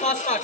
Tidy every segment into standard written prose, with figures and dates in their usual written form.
Fast start.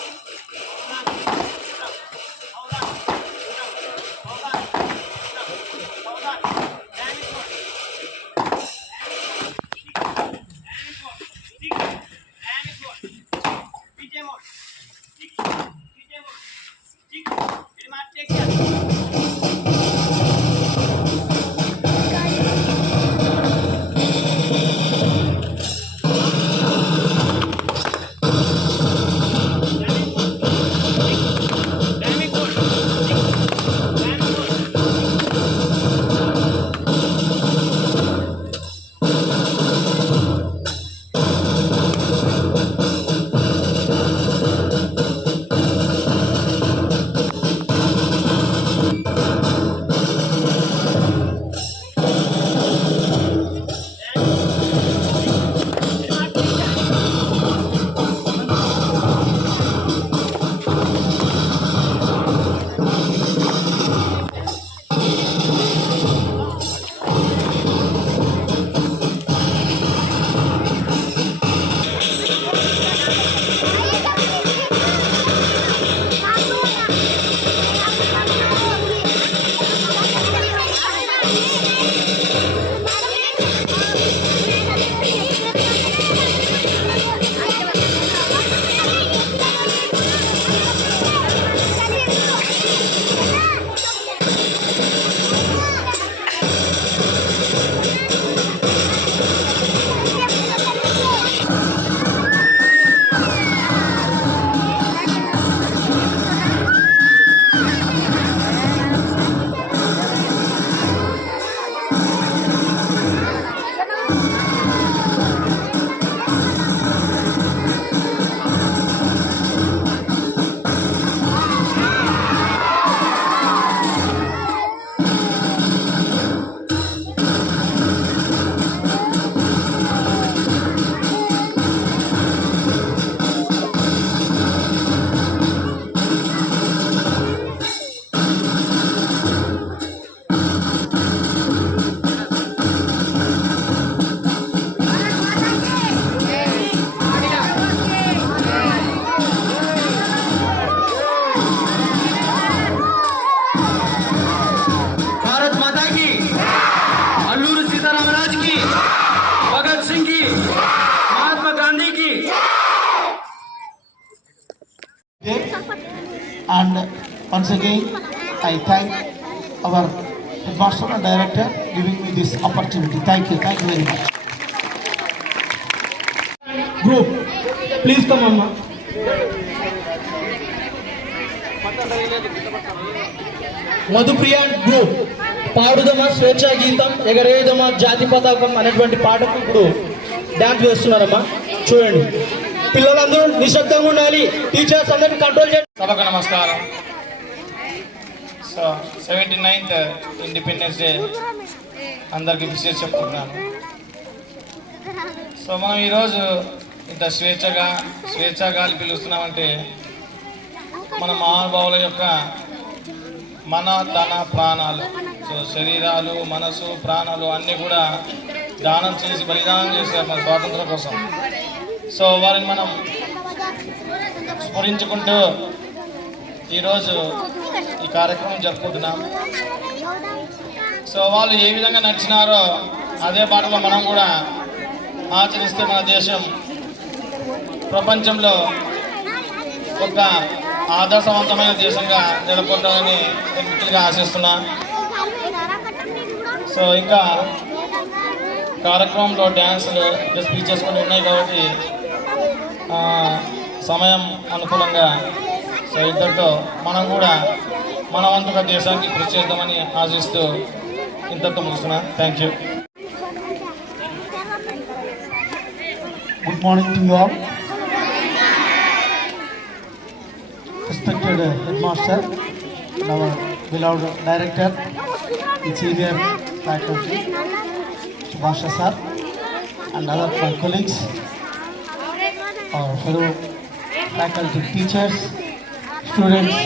And once again, I thank our headmaster and director giving me this opportunity. Thank you very much. Group, please come on. Madhupriya group పాడుదమా స్వేచ్ఛా గీతం ఎగరేదమా జాతి పతాకం అనేటువంటి పాటకు ఇప్పుడు డాన్స్ వేస్తున్నారమ్మా. చూడండి, పిల్లలందరూ నిశ్శబ్దంగా ఉండాలి, టీచర్స్ అందరినీ కంట్రోల్ చేయండి. సభకు నమస్కారం. సో 79th ఇండిపెండెన్స్ డే అందరికీ విశేష చెప్తున్నాను. సో మనం ఈరోజు ఇంత స్వేచ్ఛా గాలి పిలుస్తున్నామంటే మన మహానుభావుల యొక్క తన ప్రాణాలు, సో శరీరాలు, మనసు, ప్రాణాలు అన్నీ కూడా దానం చేసి బలిదానం చేశారు మన స్వాతంత్రం కోసం. సో వారిని మనం స్మరించుకుంటూ ఈరోజు ఈ కార్యక్రమం జరుపుకుంటున్నాం. సో వాళ్ళు ఏ విధంగా నడిచినారో అదే బాటలో మనం కూడా ఆచరిస్తే మన దేశం ప్రపంచంలో ఒక ఆదర్శవంతమైన దేశంగా నెలకొంటామని నేను మిత్రులుగా ఆశిస్తున్నా. సో ఇంకా కార్యక్రమంలో డ్యాన్సులు, స్పీచెస్ కూడా ఉన్నాయి కాబట్టి సమయం అనుకూలంగా సో ఇద్దరితో మనం కూడా మన వంతుగా దేశానికి కృషి చేద్దామని ఆశిస్తూ ఇంతతో ముగిస్తున్నా. Thank you. Good morning to you all. Respected headmaster, our beloved director, the senior faculty, Subhasha sir, and other my colleagues, our fellow faculty, teachers, students,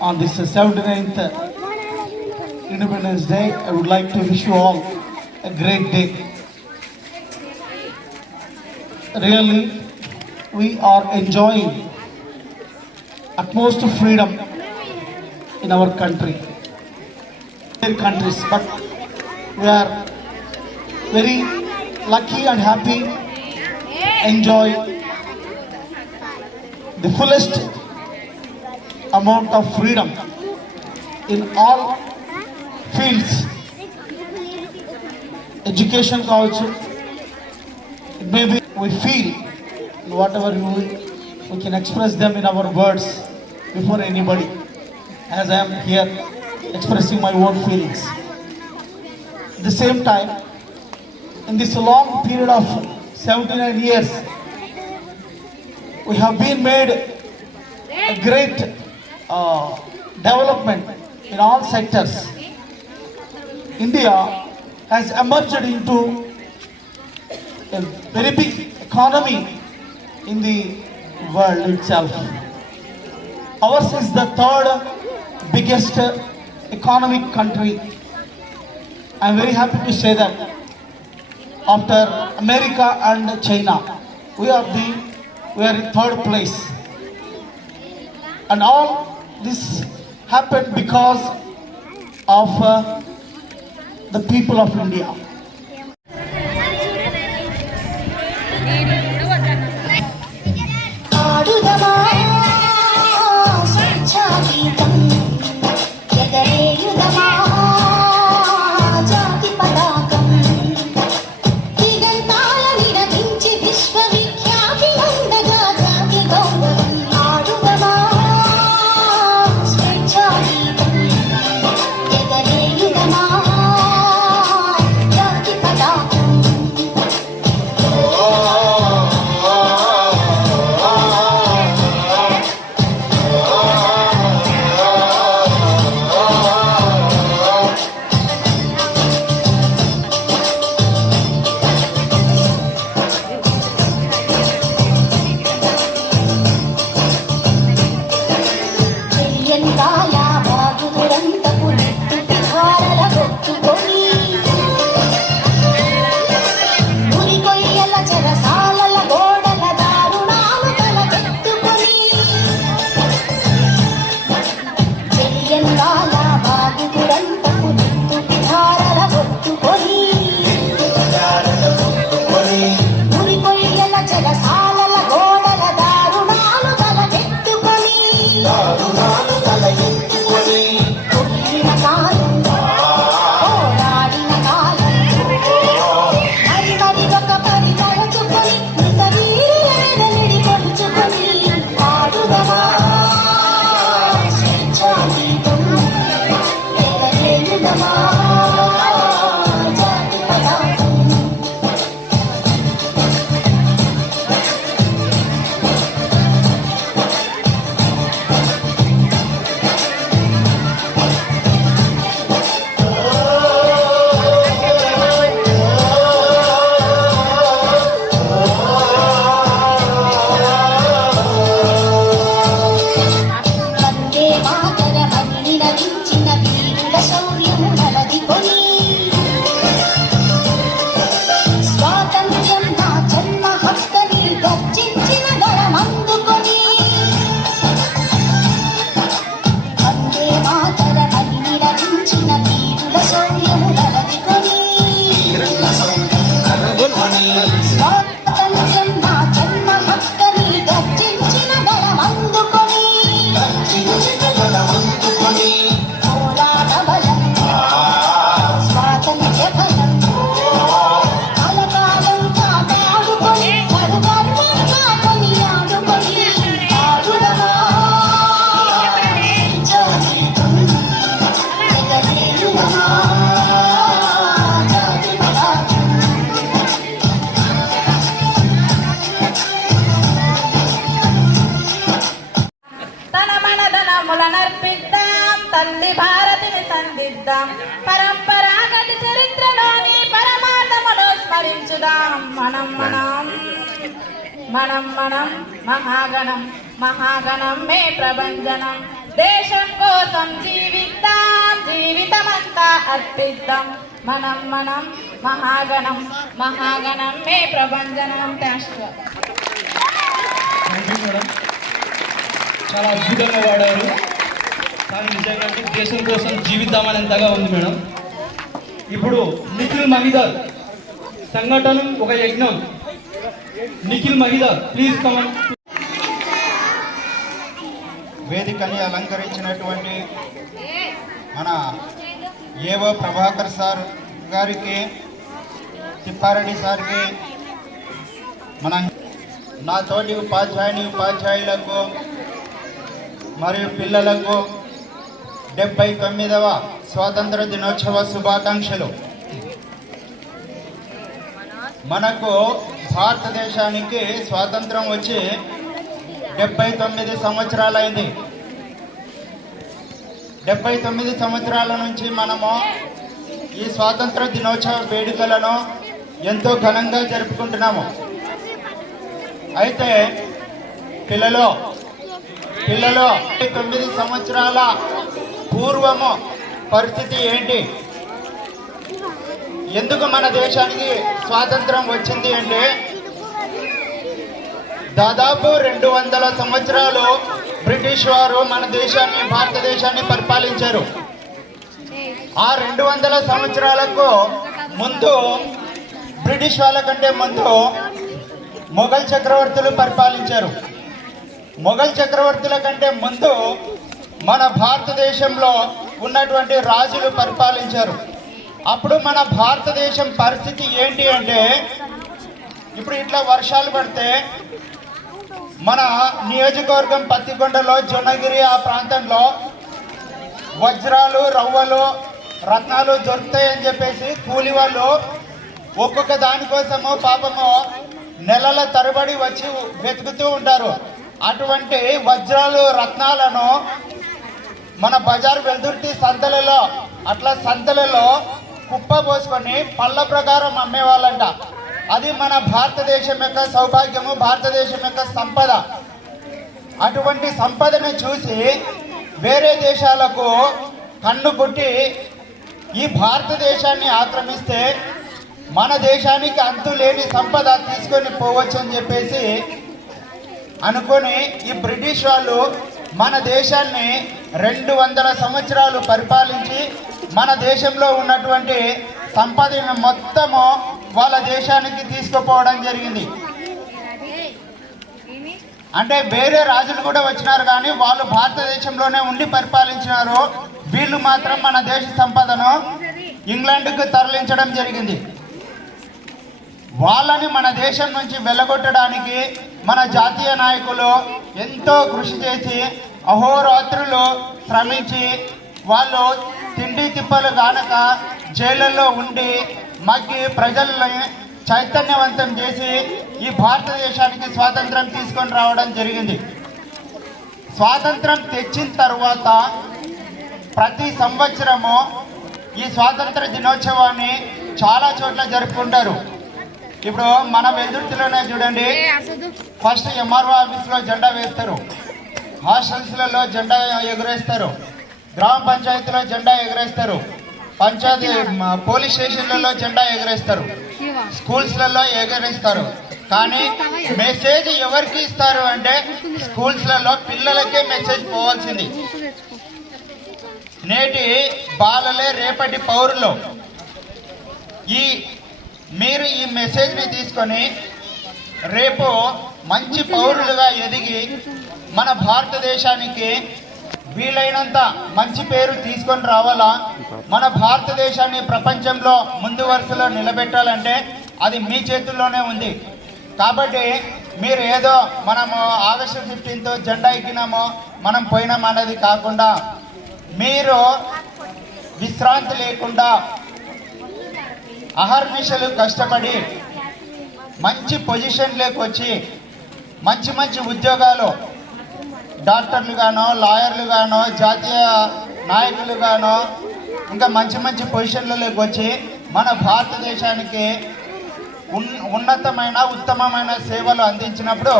on this 79th Independence Day. I would like to wish you all a great day. Really, we are enjoying utmost freedom in our country. Countries, but we are very lucky and happy, enjoy the fullest amount of freedom in all fields. Education culture, maybe we feel whatever we can express them in our words before anybody, as I am here expressing my own feelings. At the same time, in this long period of 79 years, we have been made a great development in all sectors. India has emerged into a very big economy in the world itself. Ours is the third biggest economic country. I am very happy to say that after America and China, we are in third place. And all this happened because of the people of India. తల్లి భారతిని సంధిద్దాం, పరంపరాగత చరిత్రలోని పరమాత్మను స్మరించుదాం. మనం మనం మనం మనం మహాగణం మహాగణం మే ప్రభంజనం దేశం కోసం జీవిద్దాం, జీవితమంతా అర్పిద్దాం. మనం మనం మహాగణం, మహాగణం మే ప్రభంజనం. థ్యాంక్స్. థ్యాంక్ యూ మేడం, చాలా అద్భుతంగా వాడారు. కానీ నిజంగా దేశం కోసం జీవిద్దామనేంతగా ఉంది మేడం. ఇప్పుడు నిఖిల్ మహిదర్, సంఘటన ఒక యజ్ఞం. Nikhil Mahidhar please come on. వేదికని అలంకరించినటువంటి మన ఏవో ప్రభాకర్ సార్ గారికి, తిప్పారెడ్డి సార్కి, మన నా తోటి ఉపాధ్యాయులకు మరియు పిల్లలకు 79వ స్వాతంత్ర దినోత్సవ శుభాకాంక్షలు. మనకు భారతదేశానికి స్వాతంత్రం వచ్చి 79 సంవత్సరాలైంది. 79 సంవత్సరాల నుంచి మనము ఈ స్వాతంత్ర దినోత్సవ వేడుకలను ఎంతో ఘనంగా జరుపుకుంటున్నాము. అయితే పిల్లలు 9 సంవత్సరాల పూర్వము పరిస్థితి ఏంటి, ఎందుకు మన దేశానికి స్వాతంత్రం వచ్చింది అంటే, దాదాపు 200 సంవత్సరాలు బ్రిటిష్ వారు మన దేశాన్ని, భారతదేశాన్ని పరిపాలించారు. ఆ 200 సంవత్సరాలకు ముందు, బ్రిటిష్ వాళ్ళ కంటే ముందు మొఘల్ చక్రవర్తులు పరిపాలించారు. మొఘల్ చక్రవర్తుల కంటే ముందు మన భారతదేశంలో ఉన్నటువంటి రాజులు పరిపాలించారు. అప్పుడు మన భారతదేశం పరిస్థితి ఏంటి అంటే, ఇప్పుడు ఇట్లా వర్షాలు పడితే మన నియోజకవర్గం పత్తికొండలో, జొన్నగిరి ఆ ప్రాంతంలో వజ్రాలు, రవ్వలు, రత్నాలు దొరుకుతాయని చెప్పేసి కూలి వాళ్ళు ఒక్కొక్క దానికోసము పాపము నెలల తరబడి వచ్చి వెతుకుతూ ఉంటారు. అటువంటి వజ్రాలు, రత్నాలను మన బజారు వెల్దుర్తి సంతలలో, అట్లా సంతలలో కుప్ప పోసుకొని పళ్ళ ప్రకారం అమ్మేవాళ్ళంట. అది మన భారతదేశం యొక్క సౌభాగ్యము, భారతదేశం యొక్క సంపద. అటువంటి సంపదను చూసి వేరే దేశాలకు కన్ను కొట్టి ఈ భారతదేశాన్ని ఆక్రమిస్తే మన దేశానికి అంతు లేని సంపద తీసుకొని పోవచ్చు అని చెప్పేసి అనుకొని ఈ బ్రిటిష్ వాళ్ళు మన దేశాన్ని 200 సంవత్సరాలు పరిపాలించి మన దేశంలో ఉన్నటువంటి సంపదను మొత్తము వాళ్ళ దేశానికి తీసుకుపోవడం జరిగింది. అంటే వేరే రాజులు కూడా వచ్చినారు, కానీ వాళ్ళు భారతదేశంలోనే ఉండి పరిపాలించినారు. వీళ్ళు మాత్రం మన దేశ సంపదను ఇంగ్లాండ్కు తరలించడం జరిగింది. వాళ్ళని మన దేశం నుంచి వెళ్ళగొట్టడానికి మన జాతీయ నాయకులు ఎంతో కృషి చేసి అహోరాత్రులు శ్రమించి వాళ్ళు తిండి తిప్పలు కానక జైళ్ళల్లో ఉండి మగ్గి ప్రజల్ని చైతన్యవంతం చేసి ఈ భారతదేశానికి స్వాతంత్రం తీసుకొని రావడం జరిగింది. స్వాతంత్రం తెచ్చిన తర్వాత ప్రతి సంవత్సరము ఈ స్వాతంత్ర దినోత్సవాన్ని చాలా చోట్ల జరుపుకుంటారు. ఇప్పుడు మన వెల్దుర్తిలోనే చూడండి, ఫస్ట్ ఎంఆర్ఓ ఆఫీస్లో జెండా వేస్తారు, హాస్టల్స్లలో జెండా ఎగురేస్తారు, గ్రామ పంచాయతీలో జెండా ఎగరేస్తారు, పంచాయతీ పోలీస్ స్టేషన్లలో జెండా ఎగరేస్తారు, స్కూల్స్లలో ఎగరేస్తారు. కానీ మెసేజ్ ఎవరికి ఇస్తారు అంటే స్కూల్స్లలో పిల్లలకే మెసేజ్ పోవాల్సింది. నేటి బాలలే రేపటి పౌరులు. మీరు ఈ మెసేజ్ని తీసుకొని రేపు మంచి పౌరులుగా ఎదిగి మన భారతదేశానికి వీలైనంత మంచి పేరు తీసుకొని రావాలా, మన భారతదేశాన్ని ప్రపంచంలో ముందు వరుసలో నిలబెట్టాలంటే అది మీ చేతుల్లోనే ఉంది. కాబట్టి మీరు ఏదో మనము ఆగస్టు 15th జెండా ఎక్కినామో మనం పోయినాం అనేది కాకుండా మీరు విశ్రాంతి లేకుండా అహర్నిశలు కష్టపడి మంచి పొజిషన్లోకి వచ్చి మంచి మంచి ఉద్యోగాలు, డాక్టర్లు గానో, లాయర్లు గానో, జాతీయ నాయకులు గానో, ఇంకా మంచి మంచి పొజిషన్లలోకి వచ్చి మన భారతదేశానికి ఉన్నతమైన ఉత్తమమైన సేవలు అందించినప్పుడు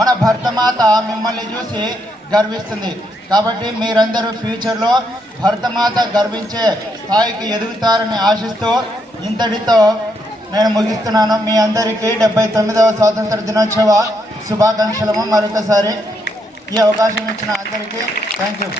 మన భరతమాత మిమ్మల్ని చూసి గర్విస్తుంది. కాబట్టి మీరందరూ ఫ్యూచర్లో భరతమాత గర్వించే స్థాయికి ఎదుగుతారని ఆశిస్తూ ఇంతటితో నేను ముగిస్తున్నాను. మీ అందరికీ 79వ స్వాతంత్ర దినోత్సవ శుభాకాంక్షలు. మరొకసారి ఈ అవకాశం ఇచ్చిన అందరికీ థ్యాంక్ యూ.